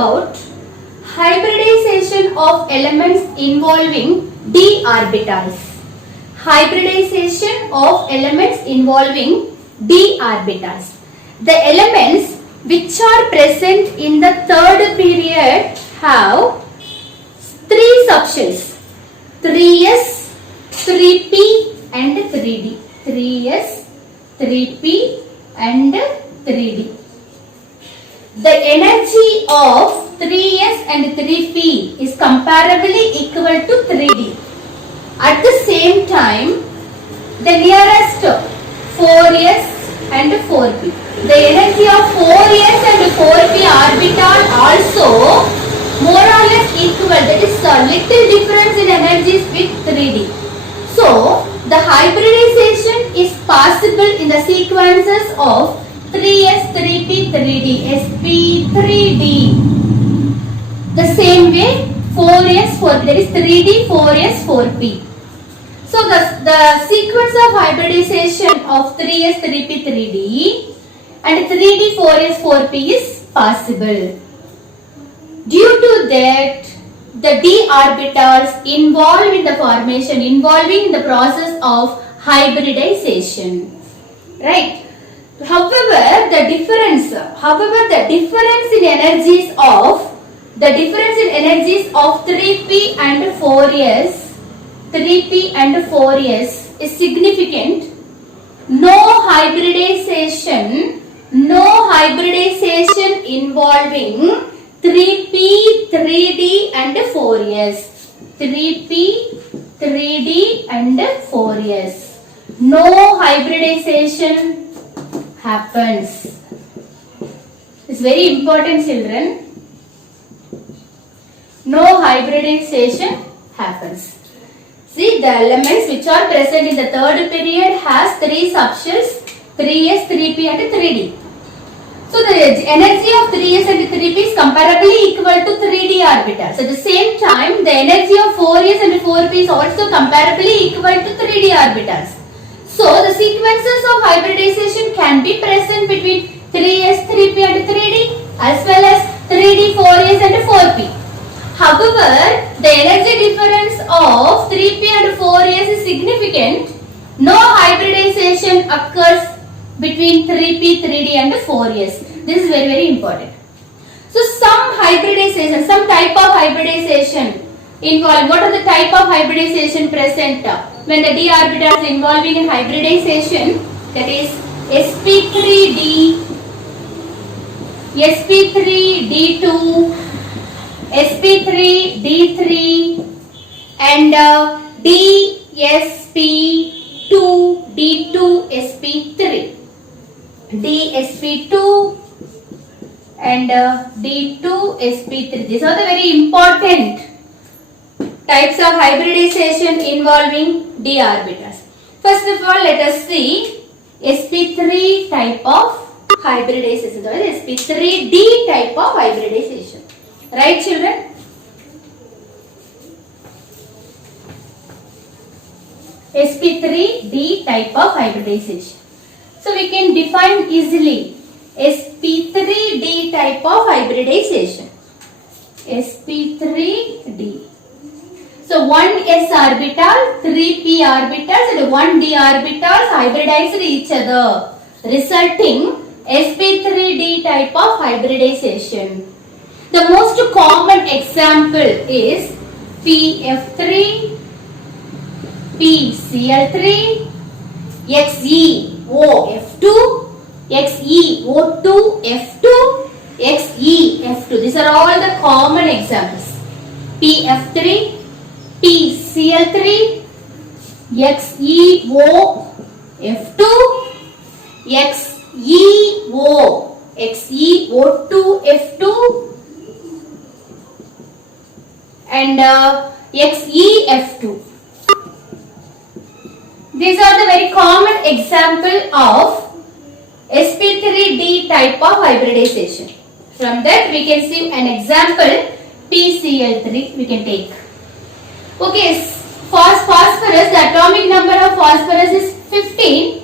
about hybridization of elements involving d orbitals. Hybridization of elements involving d orbitals. The elements which are present in the third period have three subshells: 3s, 3p and 3d. 3s, 3p and 3d. The energy of 3s and 3p is comparably equal to 3d. At the same time, the nearest 4s and 4p. The energy of 4s and 4p orbital also more or less equal. That is a little difference in energies with 3d. So, the hybridization is possible in the sequences of 3s, 3p, 3d, sp, 3d. The same way 4s, 4p, that is 3d, 4s, 4p. So the sequence of hybridization of 3s, 3p, 3d and 3d, 4s, 4p is possible. Due to that, the d orbitals involved in the formation, involving in the process of hybridization. Right? However, the difference in energies of 3p and 4s is significant. No hybridization involving 3p, 3d and 4s. 3p, 3d and 4s. No hybridization happens. It's very important, children. No hybridization happens. See, the elements which are present in the third period has three subshells: 3s, 3p and 3d. So the energy of 3s and 3p is comparably equal to 3d orbitals. At the same time, the energy of 4s and 4p is also comparably equal to 3d orbitals. So the sequences of hybridization can be present between 3s, 3p and 3d as well as 3d, 4s and 4p. However, the energy difference of 3p and 4s is significant. No hybridization occurs between 3p, 3d and 4s. This is very, very important. So some hybridization, some type of hybridization involved. What are the type of hybridization present when the d orbitals involving in hybridization? That is sp3d, sp3d2, sp3d3 and dsp2d2sp3. dsp2 and d2sp3. These are the very important types of hybridization involving d orbitals. First of all, let us see sp3 type of hybridization, or sp3d type of hybridization. Right, children? sp3d type of hybridization. So we can define easily sp3d type of hybridization. sp3d. So 1s orbital, 3p orbitals and 1d orbitals hybridized each other, resulting sp3d type of hybridization. The most common example is pf3, pcl3, xeOF2, xeO2F2, xeF2. These are all the common examples. pf3, pcl3, xeOF2, xeO2F2 and xeF2. These are the very common example of sp3d type of hybridization. From that we can see an example PCl3 we can take. Okay, phosphorus, the atomic number of phosphorus is 15.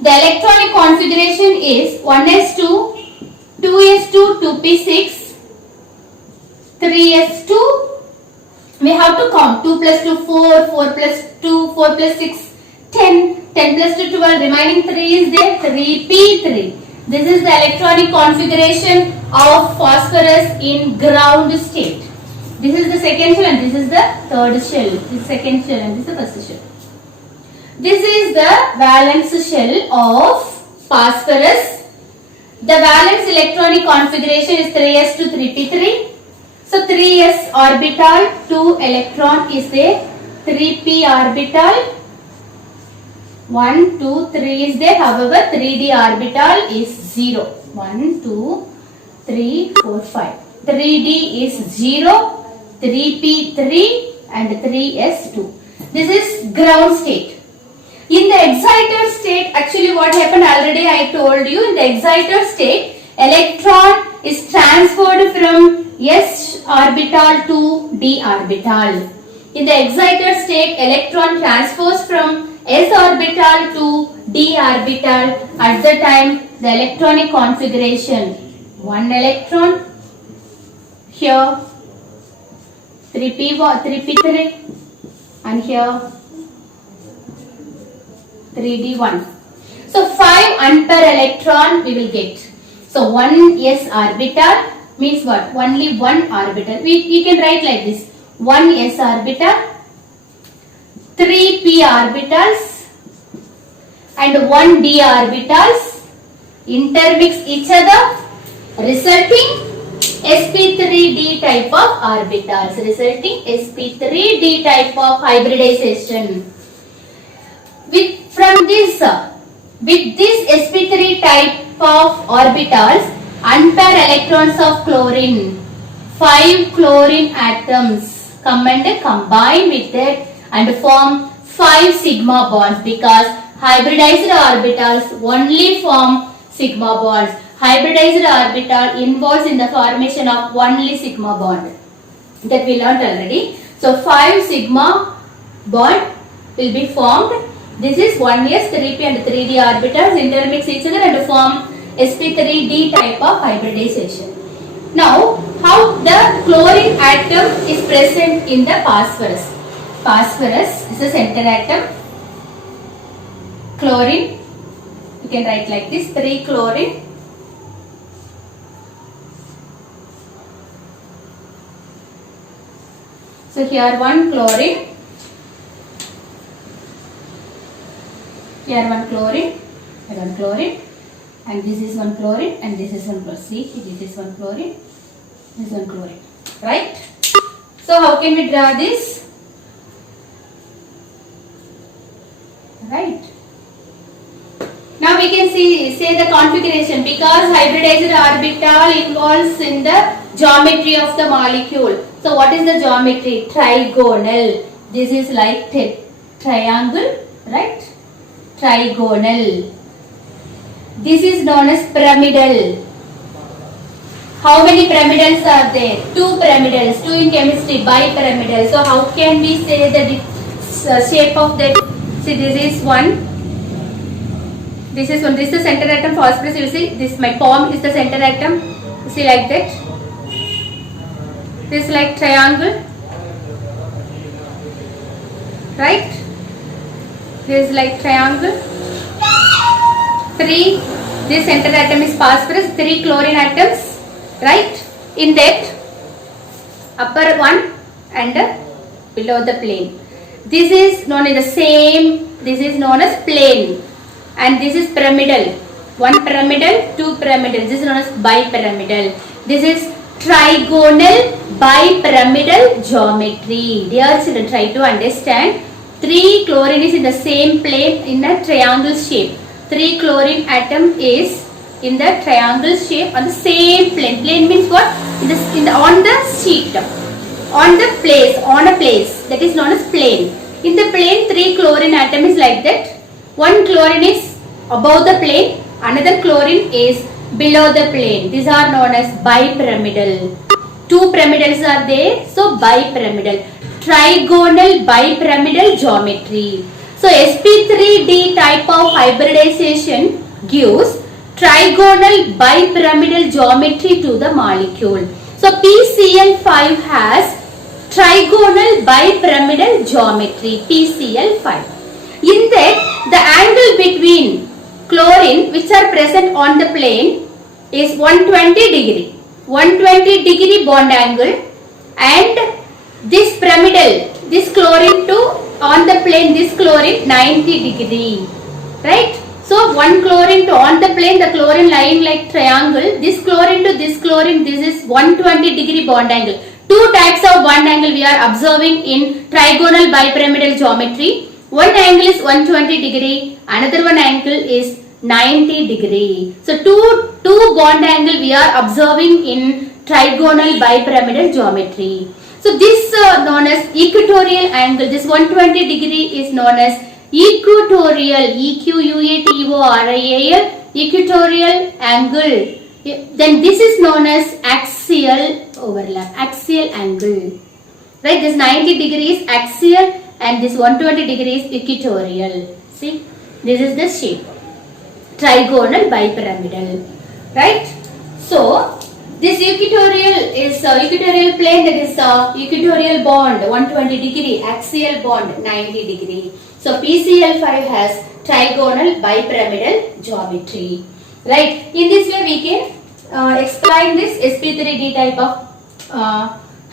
The electronic configuration is 1s2, 2s2, 2p6, 3s2, we have to count 2 plus 2 4, 4 plus 2 4 plus 6 10, 10 plus 2 12, remaining 3 is there, 3p3. This is the electronic configuration of phosphorus in ground state. This is the second shell and this is the third shell. This is second shell and this is the first shell. This is the valence shell of phosphorus. The valence electronic configuration is 3s to 3p3. So 3s orbital, 2 electron is there, 3p orbital, 1, 2, 3 is there. However, 3d orbital is 0. 1, 2, 3, 4, 5. 3d is 0, 3p3 and 3s2. This is ground state. In the exciter state, actually what happened already I told you. In the exciter state, electron is transferred from s orbital to d orbital. In the exciter state, electron transfers from s orbital to d orbital. At the time, the electronic configuration, 1 electron here, 3p3 and here 3d1. So 5 unpair electron we will get. So 1 s orbital means what? Only 1 orbital. You can write like this: 1 s orbital, 3 p orbitals and 1 d orbitals intermix each other, resulting sp3d type of orbitals, resulting sp3d type of hybridization. With this sp3 type of orbitals, unpair electrons of chlorine, 5 chlorine atoms come and combine with it and form 5 sigma bonds, because hybridized orbitals only form sigma bonds. Hybridized orbital involves in the formation of only sigma bond. That we learnt already. So 5 sigma bond will be formed. This is 1s, 3p and 3d orbitals intermix each other and form sp3d type of hybridization. Now, how the chlorine atom is present in the phosphorus. Phosphorus is the center atom. Chlorine, you can write like this: 3 chlorine, so here 1 chlorine, here 1 chlorine, here 1 chlorine, and this is 1 chlorine and this is 1 chlorine. See, this is 1 chlorine, this is 1 chlorine, right? So how can we draw this? Right. Now we can say the configuration, because hybridized orbital involves in the geometry of the molecule. So what is the geometry? Trigonal. This is like triangle, right? Trigonal. This is known as pyramidal. How many pyramidals are there? 2 pyramidals. 2 in chemistry, bipyramidal. So how can we say the shape of that? See, this is 1. This is 1. This is the center atom phosphorus. You see, this my palm is the center atom. You see like that. This is like triangle, right? This is like triangle. 3. This center atom is phosphorus. 3 chlorine atoms, right? In that upper one and below the plane. This is known as the same. This is known as plane. And this is pyramidal. 1 pyramidal, 2 pyramidal. This is known as bipyramidal. This is trigonal bipyramidal geometry. Dear children, try to understand. 3 chlorine is in the same plane in a triangle shape. 3 chlorine atom is in the triangle shape on the same plane. Plane means what? On the sheet. On a place. That is known as plane. In the plane, 3 chlorine atom is like that. 1 chlorine is above the plane, another chlorine is below the plane. These are known as bipyramidal. 2 pyramidals are there, so bipyramidal. Trigonal bipyramidal geometry. So sp3d type of hybridization gives trigonal bipyramidal geometry to the molecule. So PCl5 has trigonal bipyramidal geometry, PCl5. In that, the angle between chlorine which are present on the plane is 120 degree. 120 degree bond angle, and this pyramidal, this chlorine to on the plane, this chlorine 90 degree, right? So one chlorine to on the plane, the chlorine lying like triangle, this chlorine to this chlorine, this is 120 degree bond angle. Two types of bond angle we are observing in trigonal bipyramidal geometry. One angle is 120 degree, another one angle is 90 degree. So two bond angle we are observing in trigonal bipyramidal geometry. So this known as equatorial angle, this 120 degree is known as equatorial, EQUATORIAL, equatorial angle. Then this is known as axial overlap, axial angle. Right, this 90 degrees axial and this 120 degrees equatorial. See, this is the shape. Trigonal bipyramidal, right? So this equatorial is equatorial plane, that is equatorial bond 120 degree, axial bond 90 degree. So PCl5 has trigonal bipyramidal geometry, right? In this way we can explain this sp3d type of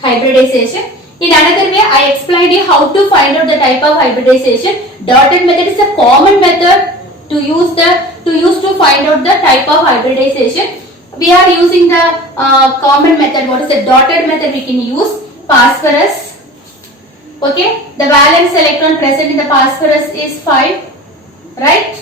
hybridization. In another way, I explained you how to find out the type of hybridization. Dotted method is a common method to use to find out the type of hybridization. We are using the common method. What is the dotted method? We can use phosphorus. Okay, the valence electron present in the phosphorus is 5, right?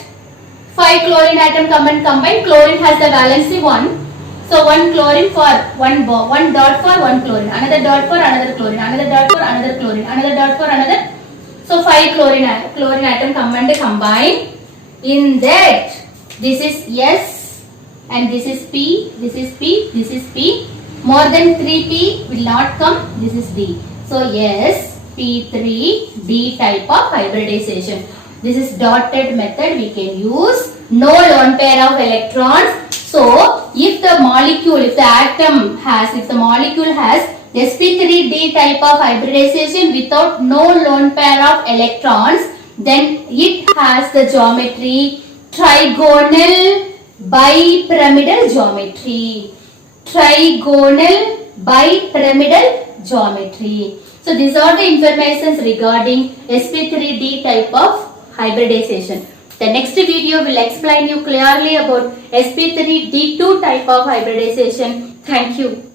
5 chlorine atom combine. Chlorine has the valency 1. So one chlorine for one dot for one chlorine, another dot for another chlorine, another dot for another chlorine, another dot for another. So 5 chlorine atom combine. In that, this is S and this is P, this is P, this is P. More than 3P will not come. This is D. So S, P3, D type of hybridization. This is dotted method we can use. No lone pair of electrons. So if the molecule has sp3d type of hybridization without no lone pair of electrons, then it has the geometry trigonal bipyramidal geometry. Trigonal bipyramidal geometry. So these are the informations regarding sp3d type of hybridization. The next video will explain you clearly about sp3d2 type of hybridization. Thank you.